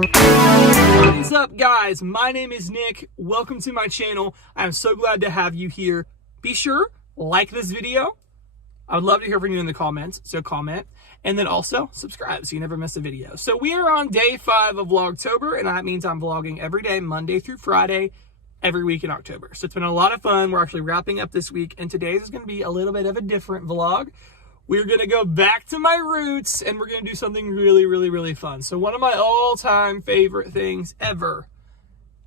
What is up, guys? My name is Nick. Welcome to my channel. I'm so glad to have you here. Be sure, like this video. I would love to hear from you in the comments, so comment. And then also subscribe so you never miss a video. So we are on day 5 of Vlogtober, and that means I'm vlogging every day, Monday through Friday, every week in October. So it's been a lot of fun. We're actually wrapping up this week, and today's is going to be a little bit of a different vlog. We're going to go back to my roots, and we're going to do something really fun. So one of my all-time favorite things ever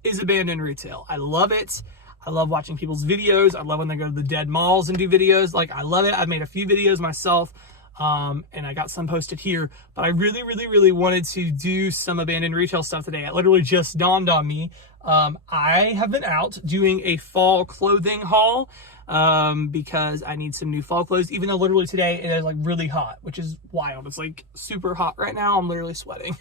is abandoned retail. I love it. I love watching people's videos. I love when they go to the dead malls and do videos. Like, I love it. I've made a few videos myself, and I got some posted here. But I really wanted to do some abandoned retail stuff today. It literally just dawned on me. I have been out doing a fall clothing haul because I need some new fall clothes, even though literally today it is like really hot, which is wild. It's like super hot right now. I'm literally sweating,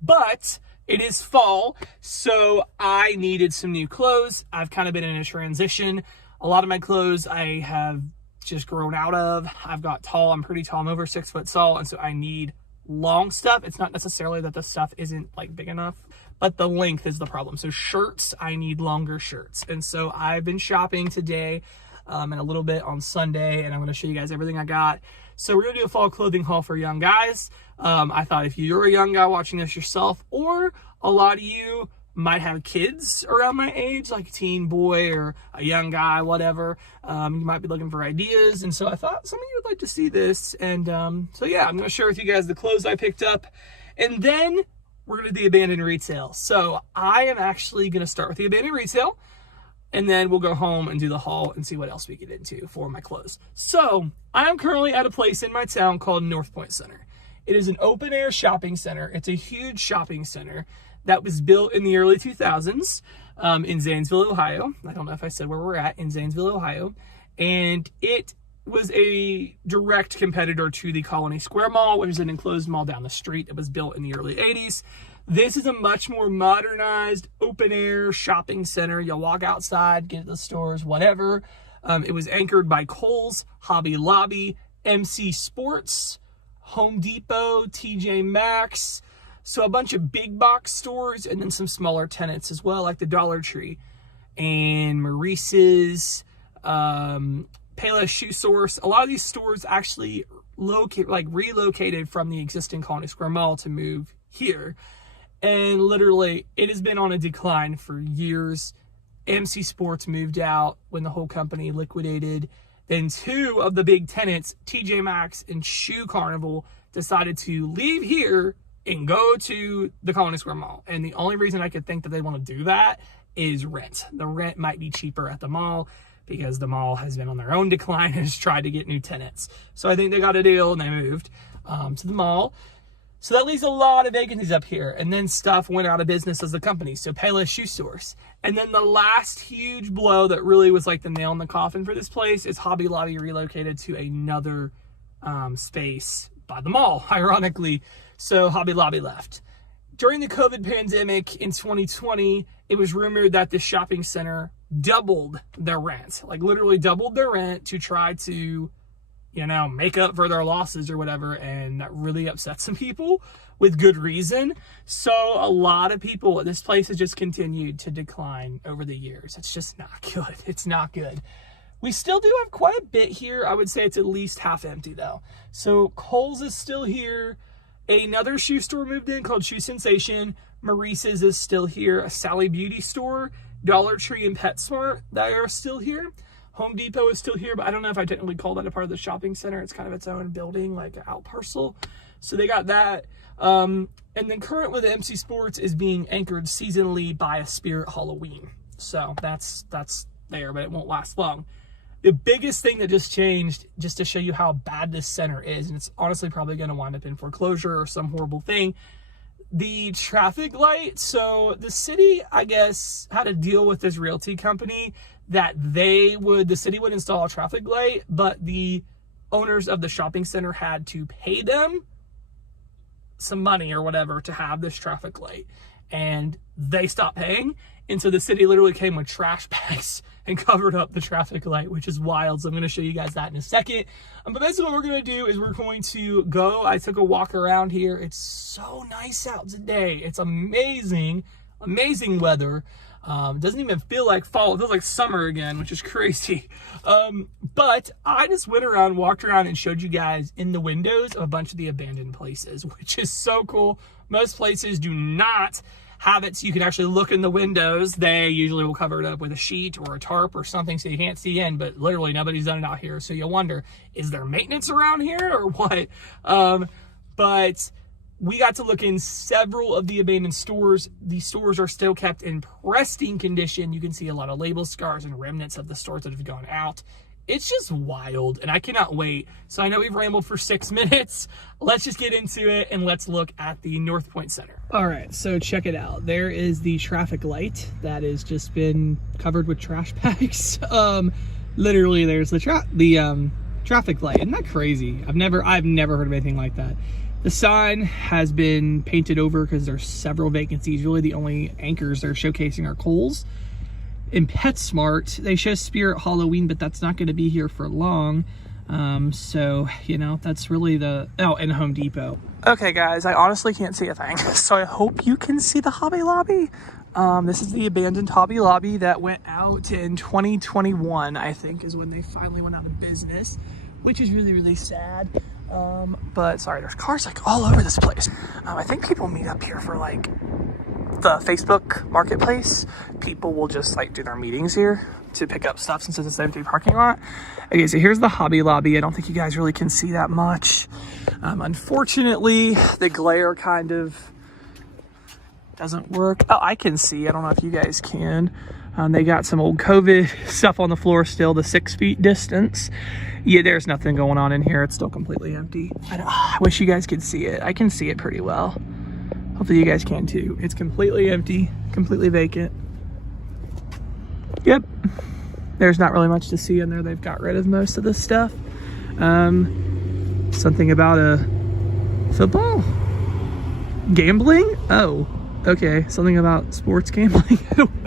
but it is fall, so I needed some new clothes. I've kind of been in a transition. A lot of my clothes I have just grown out of. I've got tall. I'm pretty tall. I'm over 6 foot tall, and so I need long stuff. It's not necessarily that the stuff isn't like big enough, but the length is the problem. So shirts, I need longer shirts. And so I've been shopping today and a little bit on Sunday, and I'm going to show you guys everything I got. So we're going to do a fall clothing haul for young guys. I thought if you're a young guy watching this yourself, or a lot of you might have kids around my age, like a teen boy or a young guy, whatever, you might be looking for ideas. And so I thought some of you would like to see this. And so yeah, I'm going to share with you guys the clothes I picked up, and then we're going to do the abandoned retail. So I am actually going to start with the abandoned retail, and then we'll go home and do the haul and see what else we get into for my clothes. So I am currently at a place in my town called North Point Center. It is an open air shopping center. It's a huge shopping center that was built in the early 2000s in Zanesville, Ohio. I don't know if I said where we're at, in Zanesville, Ohio. And it was a direct competitor to the Colony Square Mall, which is an enclosed mall down the street. It was built in the early 80s. This is a much more modernized open air shopping center. You'll walk outside, get to the stores, whatever. It was anchored by Kohl's, Hobby Lobby, MC Sports, Home Depot, TJ Maxx. So a bunch of big box stores, and then some smaller tenants as well, like the Dollar Tree and Maurice's, Payless Shoe Source. A lot of these stores actually relocated from the existing Colony Square Mall to move here. And literally, it has been on a decline for years. MC Sports moved out when the whole company liquidated. Then 2 of the big tenants, TJ Maxx and Shoe Carnival, decided to leave here and go to the Colony Square Mall. And the only reason I could think that they want to do that is rent. The rent might be cheaper at the mall because the mall has been on their own decline and has tried to get new tenants. So I think they got a deal and they moved to the mall. So that leaves a lot of vacancies up here. And then stuff went out of business as the company. So Payless Shoe Source. And then the last huge blow that really was like the nail in the coffin for this place is Hobby Lobby relocated to another space by the mall, ironically. So Hobby Lobby left. During the COVID pandemic in 2020, it was rumored that the shopping center doubled their rent, like literally doubled their rent to try to, you know, make up for their losses or whatever. And that really upset some people with good reason. So a lot of people, this place has just continued to decline over the years. It's just not good. It's not good. We still do have quite a bit here. I would say it's at least half empty though. So Kohl's is still here. Another shoe store moved in called Shoe Sensation. Maurice's is still here. A Sally Beauty store, Dollar Tree, and PetSmart, they are still here. Home Depot is still here, but I don't know if I technically call that a part of the shopping center. It's kind of its own building, like an out parcel. So they got that. And then currently the MC Sports is being anchored seasonally by a Spirit Halloween. So that's there, but it won't last long. The biggest thing that just changed, just to show you how bad this center is, and it's honestly probably going to wind up in foreclosure or some horrible thing, the traffic light. So the city, I guess, had to deal with this realty company that the city would install a traffic light, but the owners of the shopping center had to pay them some money or whatever to have this traffic light. and they stopped paying. And so the city literally came with trash bags and covered up the traffic light, which is wild. So I'm going to show you guys that in a second. But basically what we're going to do is we're going to go. I took a walk around here. It's so nice out today. It's amazing, amazing weather. It doesn't even feel like fall. It feels like summer again, which is crazy. But I just went around, walked around, and showed you guys in the windows of a bunch of the abandoned places, which is so cool. Most places do not have it so you can actually look in the windows. They usually will cover it up with a sheet or a tarp or something so you can't see in, but literally nobody's done it out here. So you'll wonder, is there maintenance around here or what? But we got to look in several of the abandoned stores. These stores are still kept in pristine condition. You can see a lot of label scars and remnants of the stores that have gone out. It's just wild, and I cannot wait. So I know we've rambled for 6 minutes. Let's just get into it, and let's look at the North Point Center. All right, so check it out. There is the traffic light that has just been covered with trash bags. Literally, there's the traffic light. Isn't that crazy? I've never heard of anything like that. The sign has been painted over because there's several vacancies. Really, the only anchors they're showcasing are Kohl's. In PetSmart, they show Spirit Halloween, but that's not going to be here for long. So, you know, that's really the... Oh, and Home Depot. Okay, guys, I honestly can't see a thing. So I hope you can see the Hobby Lobby. This is the abandoned Hobby Lobby that went out in 2021, I think, is when they finally went out of business, which is really, really sad. But sorry, there's cars like all over this place. I think people meet up here for like the Facebook marketplace. People will just like do their meetings here to pick up stuff since it's an empty parking lot. Okay, so here's the Hobby Lobby. I don't think you guys really can see that much. Unfortunately, the glare kind of doesn't work. Oh, I can see. I don't know if you guys can. They got some old COVID stuff on the floor still, the 6 feet distance. Yeah, there's nothing going on in here. It's still completely empty. I wish you guys could see it. I can see it pretty well. Hopefully you guys can too. It's completely empty, completely vacant. Yep. There's not really much to see in there. They've got rid of most of this stuff. Something about a football? Gambling? Oh, okay. Something about sports gambling? I don't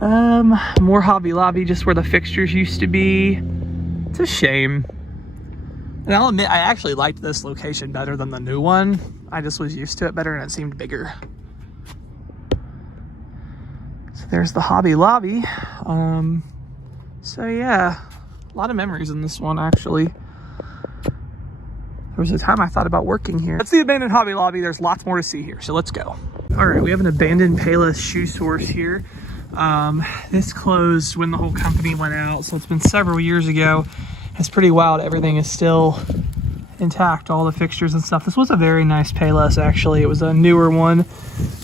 know. More Hobby Lobby, just where the fixtures used to be. It's a shame. And I'll admit, I actually liked this location better than the new one. I just was used to it better and it seemed bigger. So there's the Hobby Lobby. So yeah, a lot of memories in this one actually. There was a time I thought about working here. That's the abandoned Hobby Lobby. There's lots more to see here, so let's go. All right, we have an abandoned Payless shoe source here. This closed when the whole company went out, so it's been several years ago. It's pretty wild. Everything is still intact, all the fixtures and stuff. This was a very nice Payless, actually. It was a newer one.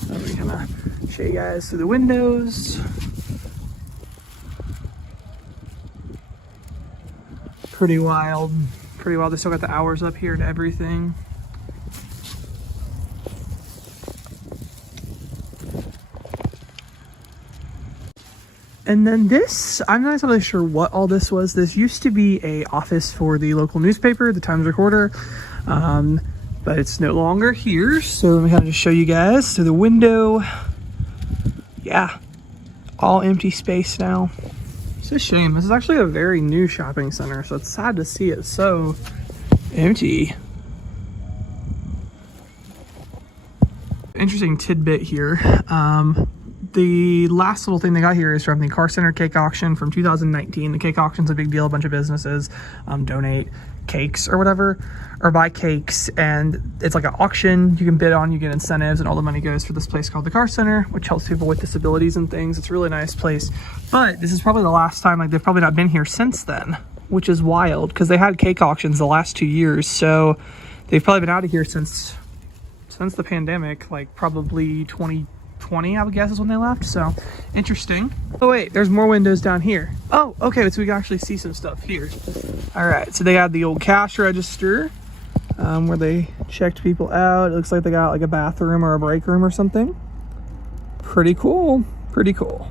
I'm gonna show you guys through the windows. Pretty wild. Pretty wild. They still got the hours up here and everything. And then this, I'm not really sure what all this was. This used to be a office for the local newspaper, the Times Recorder, but it's no longer here. So let me kind of just show you guys through the window. Yeah, all empty space now. It's a shame. This is actually a very new shopping center, so it's sad to see it so empty. Interesting tidbit here. The last little thing they got here is from the Car Center Cake Auction from 2019. The cake auction's a big deal. A bunch of businesses donate cakes or whatever, or buy cakes, and it's like an auction you can bid on. You get incentives, and all the money goes for this place called the Car Center, which helps people with disabilities and things. It's a really nice place, but this is probably the last time. Like, they've probably not been here since then, which is wild because they had cake auctions the last 2 years, so they've probably been out of here since the pandemic, like probably 2020, I would guess, is when they left. So interesting. Oh wait, there's more windows down here. Oh, okay, so we can actually see some stuff here. All right, so they got the old cash register where they checked people out. It looks like they got like a bathroom or a break room or something. Pretty cool, pretty cool.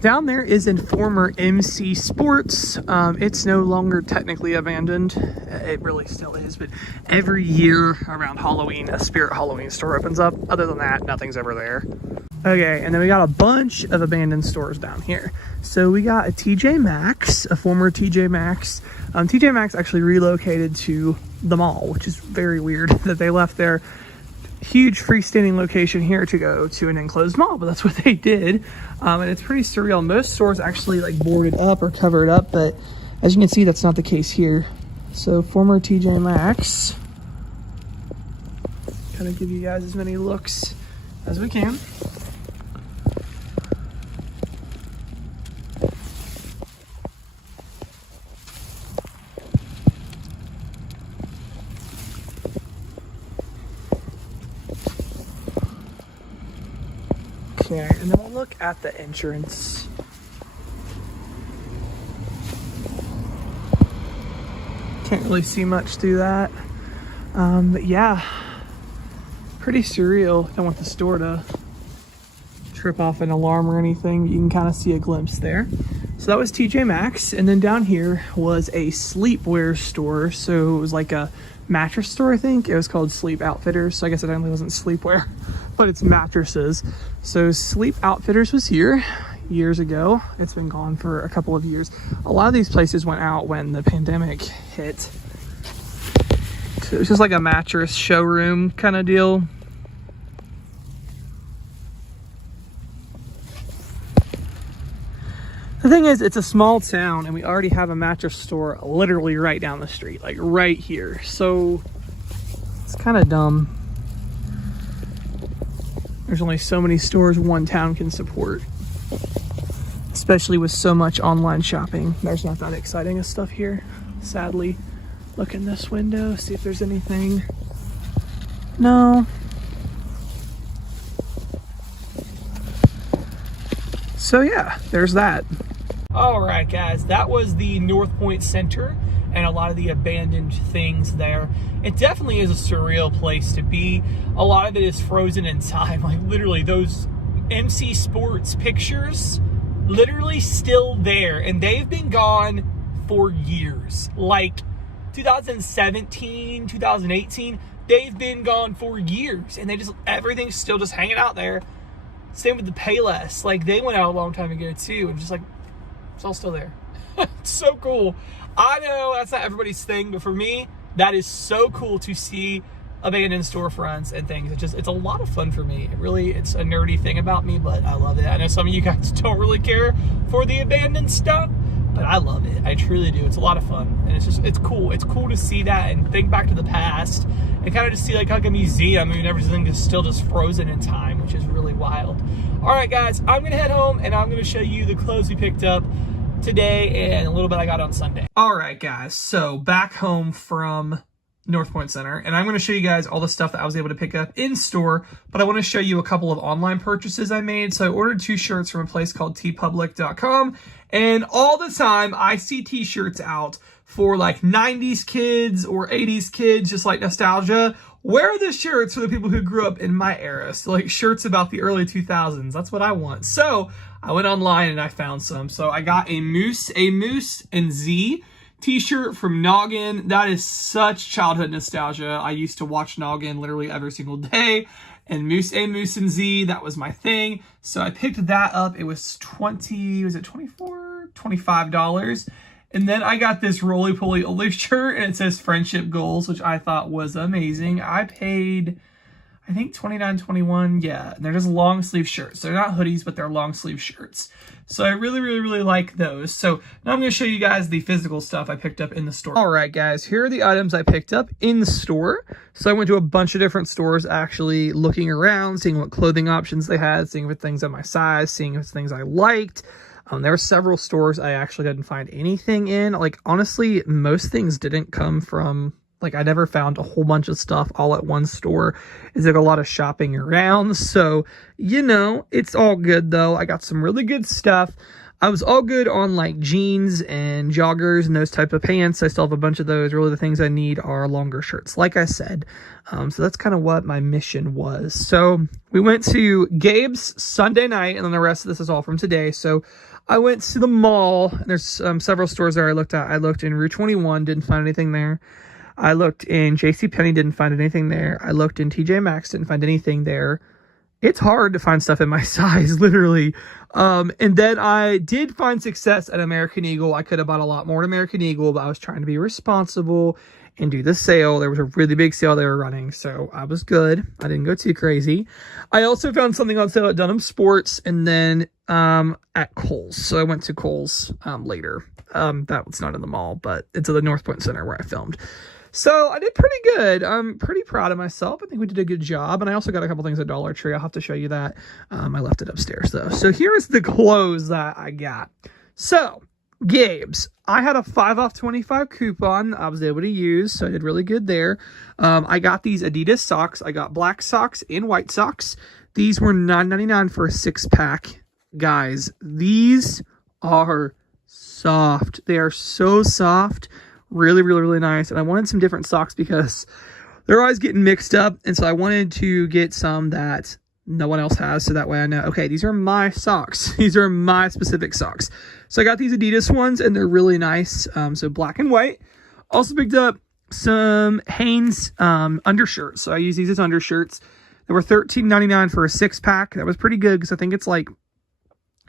Down there is in former MC Sports. It's no longer technically abandoned. It really still is, but every year around Halloween, a Spirit Halloween store opens up. Other than that, nothing's ever there. Okay, and then we got a bunch of abandoned stores down here. So we got a TJ Maxx, a former TJ Maxx. TJ Maxx actually relocated to the mall, which is very weird that they left their huge freestanding location here to go to an enclosed mall, but that's what they did. And it's pretty surreal. Most stores actually like boarded up or covered up, but as you can see, that's not the case here. So former TJ Maxx. Kind of give you guys as many looks as we can. Okay, and then we'll look at the entrance. Can't really see much through that. But yeah, pretty surreal. Don't want the store to trip off an alarm or anything. You can kind of see a glimpse there. So that was TJ Maxx. And then down here was a sleepwear store. So it was like a mattress store, I think. It was called Sleep Outfitters. So I guess it only wasn't sleepwear, but it's mattresses. So Sleep Outfitters was here years ago. It's been gone for a couple of years. A lot of these places went out when the pandemic hit. So it was just like a mattress showroom kind of deal. The thing is, it's a small town and we already have a mattress store literally right down the street, like right here. So it's kind of dumb. There's only so many stores one town can support, especially with so much online shopping. There's not that exciting of stuff here, sadly. Look in this window, see if there's anything. No. So yeah, there's that. All right, guys, that was the North Point Center and a lot of the abandoned things there. It definitely is a surreal place to be. A lot of it is frozen in time. Like literally those MC Sports pictures, literally still there. And they've been gone for years. Like 2017, 2018, they've been gone for years. And everything's still just hanging out there. Same with the Payless. Like they went out a long time ago too. And just like, it's all still there. It's so cool. I know that's not everybody's thing, but for me, that is so cool to see abandoned storefronts and things. It's a lot of fun for me. It's a nerdy thing about me, but I love it. I know some of you guys don't really care for the abandoned stuff, but I love it. I truly do. It's a lot of fun. And it's cool. It's cool to see that and think back to the past and kind of just see like a museum. I mean, everything is still just frozen in time, which is really wild. All right, guys, I'm going to head home and I'm going to show you the clothes we picked up today and a little bit I got on Sunday. All right, guys, so back home from North Point Center, and I'm going to show you guys all the stuff that I was able to pick up in store, but I want to show you a couple of online purchases I made. So I ordered 2 shirts from a place called tpublic.com, and all the time I see t-shirts out for like 90s kids or 80s kids, just like nostalgia. Where are the shirts for the people who grew up in my era? So like shirts about the early 2000s. That's what I want. So I went online and I found some. So I got a Moose and Z t-shirt from Noggin. That is such childhood nostalgia. I used to watch Noggin literally every single day. And Moose and Z, that was my thing. So I picked that up. It was $25. And then I got this roly-poly oly shirt, and it says Friendship Goals, which I thought was amazing. I paid, I think, $29.21. Yeah, they're just long sleeve shirts. They're not hoodies, but they're long sleeve shirts. So I really, really, really like those. So now I'm going to show you guys the physical stuff I picked up in the store. All right, guys, here are the items I picked up in the store. So I went to a bunch of different stores, actually looking around, seeing what clothing options they had, seeing if it's things on my size, seeing if it's things I liked. There were several stores I actually didn't find anything in. Like, honestly, most things didn't come from, like, I never found a whole bunch of stuff all at one store. It's like a lot of shopping around. So, you know, it's all good, though. I got some really good stuff. I was all good on like jeans and joggers and those type of pants. I still have a bunch of those. Really the things I need are longer shirts, like I said. So that's kind of what my mission was. So we went to Gabe's Sunday night, and then the rest of this is all from today. So I went to the mall, and there's several stores there I looked at. I looked in Route 21, didn't find anything there. I looked in JCPenney, didn't find anything there. I looked in TJ Maxx, didn't find anything there. It's hard to find stuff in my size, literally. And then I did find success at American Eagle. I could have bought a lot more at American Eagle, but I was trying to be responsible and do the sale. There was a really big sale they were running, so I was good. I didn't go too crazy. I also found something on sale at Dunham Sports, and then at Kohl's. So I went to Kohl's later. That was not in the mall, but it's at the North Point Center where I filmed. So I did pretty good. I'm pretty proud of myself. I think we did a good job. And I also got a couple things at Dollar Tree. I'll have to show you that. I left it upstairs though. So here's the clothes that I got. So Gabe's, I had a 5 off 25 coupon I was able to use. So I did really good there. I got these Adidas socks. I got black socks and white socks. These were $9.99 for a 6-pack. Guys, these are soft. They are so soft. Really, really, really nice. And I wanted some different socks because they're always getting mixed up. And so I wanted to get some that no one else has. So that way I know, okay, these are my socks. These are my specific socks. So I got these Adidas ones and they're really nice. So black and white. Also picked up some Hanes undershirts. So I use these as undershirts. They were $13.99 for a 6-pack. That was pretty good because I think it's like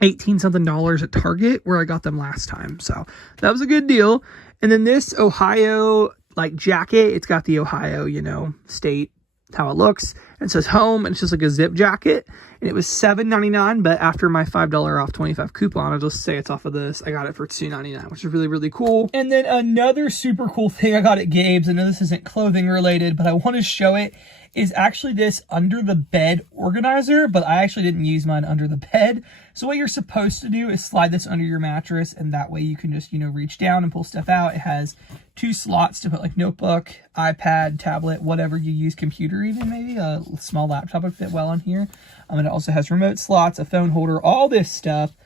$18 something at Target where I got them last time. So that was a good deal. And then this Ohio like jacket, it's got the Ohio, you know, state, how it looks. And it says home, and it's just like a zip jacket. And it was $7.99, but after my $5 off 25 coupon, I'll just say it's off of this. I got it for $2.99, which is really, really cool. And then another super cool thing I got at Gabe's, I know this isn't clothing related, but I want to show it, is actually this under the bed organizer, but I actually didn't use mine under the bed. So what you're supposed to do is slide this under your mattress, and that way you can just, you know, reach down and pull stuff out. It has 2 slots to put like notebook, iPad, tablet, whatever you use, computer even maybe, a small laptop would fit well on here. It also has remote slots, a phone holder, all this stuff.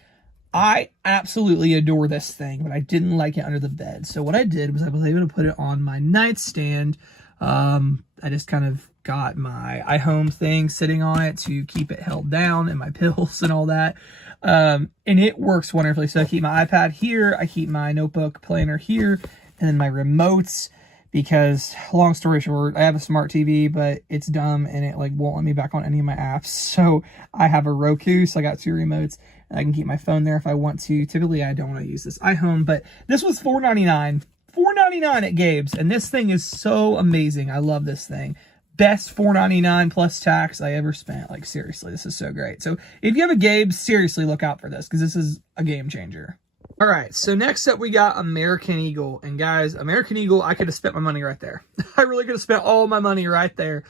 I absolutely adore this thing, but I didn't like it under the bed. So what I did was I was able to put it on my nightstand. I just kind of got my iHome thing sitting on it to keep it held down, and my pills and all that. And it works wonderfully. So I keep my iPad here, I keep my notebook planner here, and then my remotes, because long story short, I have a smart TV, but it's dumb and it like won't let me back on any of my apps. So I have a Roku, so I got 2 remotes, and I can keep my phone there if I want to. Typically I don't want to use this iHome, but this was $4.99. $4.99 at Gabe's, and this thing is so amazing. I love this thing. Best $4.99 plus tax I ever spent. Like, seriously, this is so great. So if you have a Gabe's, seriously look out for this, because this is a game changer. All right, so next up we got American Eagle. And guys, American Eagle, I could have spent my money right there. I really could have spent all my money right there.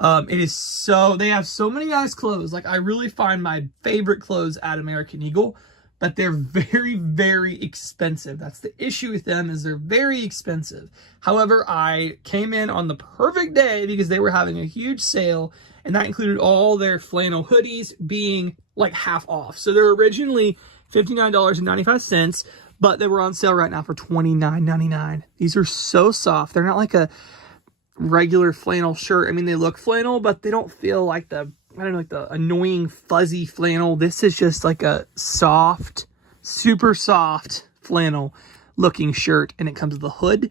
It is so, they have so many nice clothes. Like, I really find my favorite clothes at American Eagle, but they're very, very expensive. That's the issue with them, is they're very expensive. However, I came in on the perfect day because they were having a huge sale, and that included all their flannel hoodies being like half off. So they're originally $59.95, but they were on sale right now for $29.99. These are so soft. They're not like a regular flannel shirt. I mean, they look flannel, but they don't feel like the, I don't know, like the annoying fuzzy flannel. This is just like a soft, super soft flannel looking shirt, and it comes with a hood.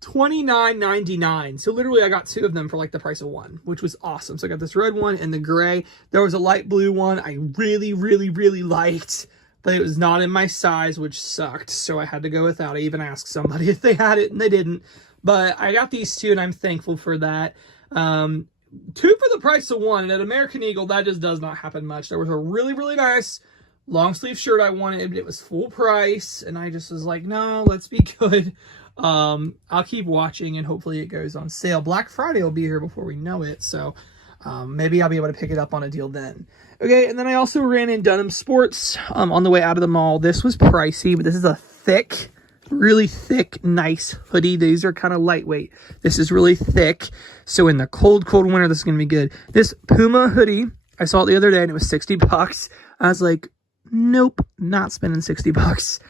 $29.99. So literally I got 2 of them for like the price of 1, which was awesome. So I got this red one and the gray. There was a light blue one I really, really, really liked, but it was not in my size, which sucked. So I had to go without. I even asked somebody if they had it, and they didn't. But I got these 2, and I'm thankful for that. 2 for the price of 1. And at American Eagle, that just does not happen much. There was a really, really nice long sleeve shirt I wanted, but it was full price. And I just was like, no, let's be good. I'll keep watching, and hopefully it goes on sale. Black Friday will be here before we know it. So maybe I'll be able to pick it up on a deal then. Okay, and then I also ran in Dunham Sports on the way out of the mall. This was pricey, but this is a thick, really thick, nice hoodie. These are kind of lightweight. This is really thick. So in the cold, cold winter, this is going to be good. This Puma hoodie, I saw it the other day, and it was $60. I was like, nope, not spending 60 bucks.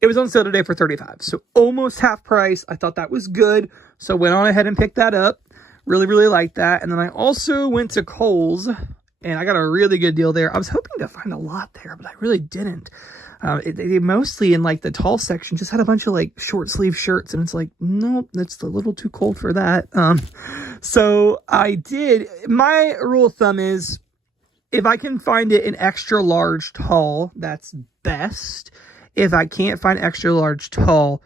It was on sale today for 35, so almost half price. I thought that was good, so went on ahead and picked that up. Really, really liked that. And then I also went to Kohl's, and I got a really good deal there. I was hoping to find a lot there, but I really didn't. They mostly in like the tall section just had a bunch of like short sleeve shirts, and it's like, nope, that's a little too cold for that. So I did. My rule of thumb is if I can find it in extra large tall, that's best. If I can't find extra large tall,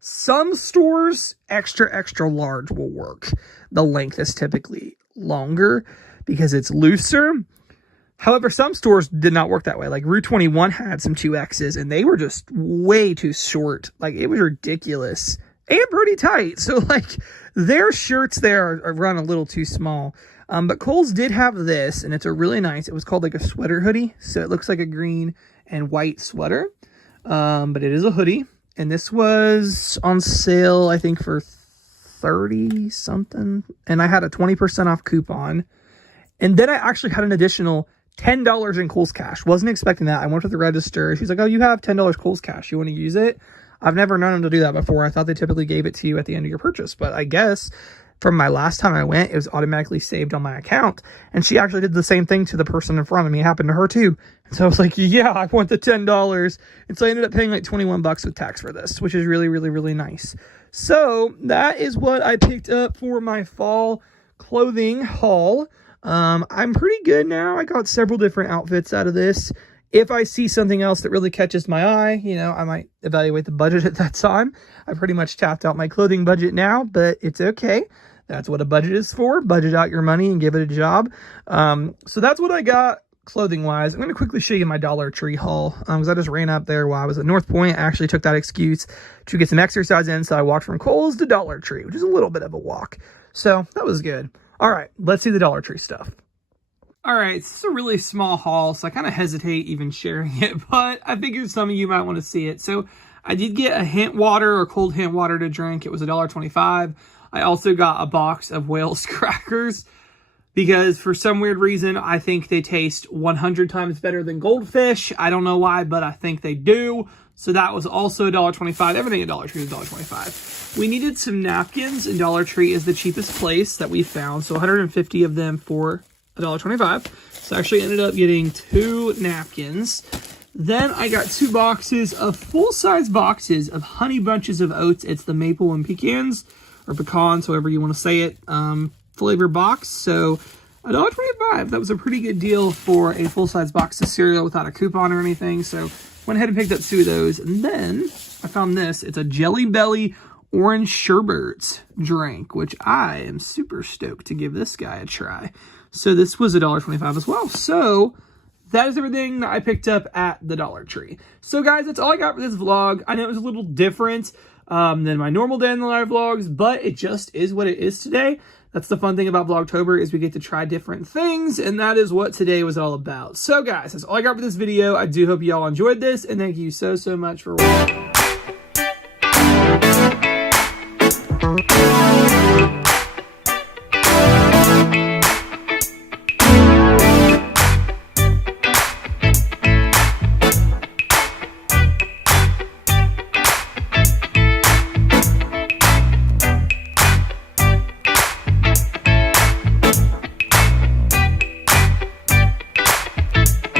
some stores extra large will work. The length is typically longer because it's looser. However, some stores did not work that way. Like Rue 21 had some 2Xs and they were just way too short. Like it was ridiculous and pretty tight. So like their shirts there are run a little too small. But Kohl's did have this, and it's a really nice, it was called like a sweater hoodie. So it looks like a green and white sweater. But it is a hoodie. And this was on sale, I think, for 30 something. And I had a 20% off coupon. And then I actually had an additional $10 in Kohl's cash. Wasn't expecting that. I went to the register. She's like, oh, you have $10 Kohl's cash. You want to use it? I've never known them to do that before. I thought they typically gave it to you at the end of your purchase. But I guess from my last time I went, it was automatically saved on my account. And she actually did the same thing to the person in front of me. It happened to her too. And so I was like, yeah, I want the $10. And so I ended up paying like 21 bucks with tax for this, which is really, really, really nice. So that is what I picked up for my fall clothing haul. I'm pretty good now. I got several different outfits out of this. If I see something else that really catches my eye, you know, I might evaluate the budget at that time. I pretty much tapped out my clothing budget now, but it's okay. That's what a budget is for. Budget out your money and give it a job. So that's what I got clothing wise. I'm going to quickly show you my Dollar Tree haul because I just ran up there while I was at North Point. I actually took that excuse to get some exercise in. So I walked from Kohl's to Dollar Tree, which is a little bit of a walk. So that was good. All right, let's see the Dollar Tree stuff. All right, this is a really small haul, so I kind of hesitate even sharing it, but I figured some of you might want to see it. So I did get a hint water or cold hint water to drink. It was $1.25. I also got a box of Whale's crackers because for some weird reason, I think they taste 100 times better than Goldfish. I don't know why, but I think they do. So that was also $1.25. Everything at Dollar Tree is $1.25. We needed some napkins, and Dollar Tree is the cheapest place that we found. So 150 of them for $1.25. So I actually ended up getting 2 napkins. Then I got 2 boxes of full-size boxes of Honey Bunches of Oats. It's the maple and pecans, or pecans, however you want to say it, flavor box. So $1.25. That was a pretty good deal for a full-size box of cereal without a coupon or anything. So went ahead and picked up 2 of those. And then I found this. It's a Jelly Belly orange sherbet drink, which I am super stoked to give this guy a try. So this was $1.25 as well. So that is everything that I picked up at the Dollar Tree. So guys, that's all I got for this vlog. I know it was a little different than my normal day in the live vlogs, but it just is what it is today. That's the fun thing about Vlogtober is we get to try different things, and that is what today was all about. So guys, that's all I got for this video. I do hope you all enjoyed this, and thank you so much for watching.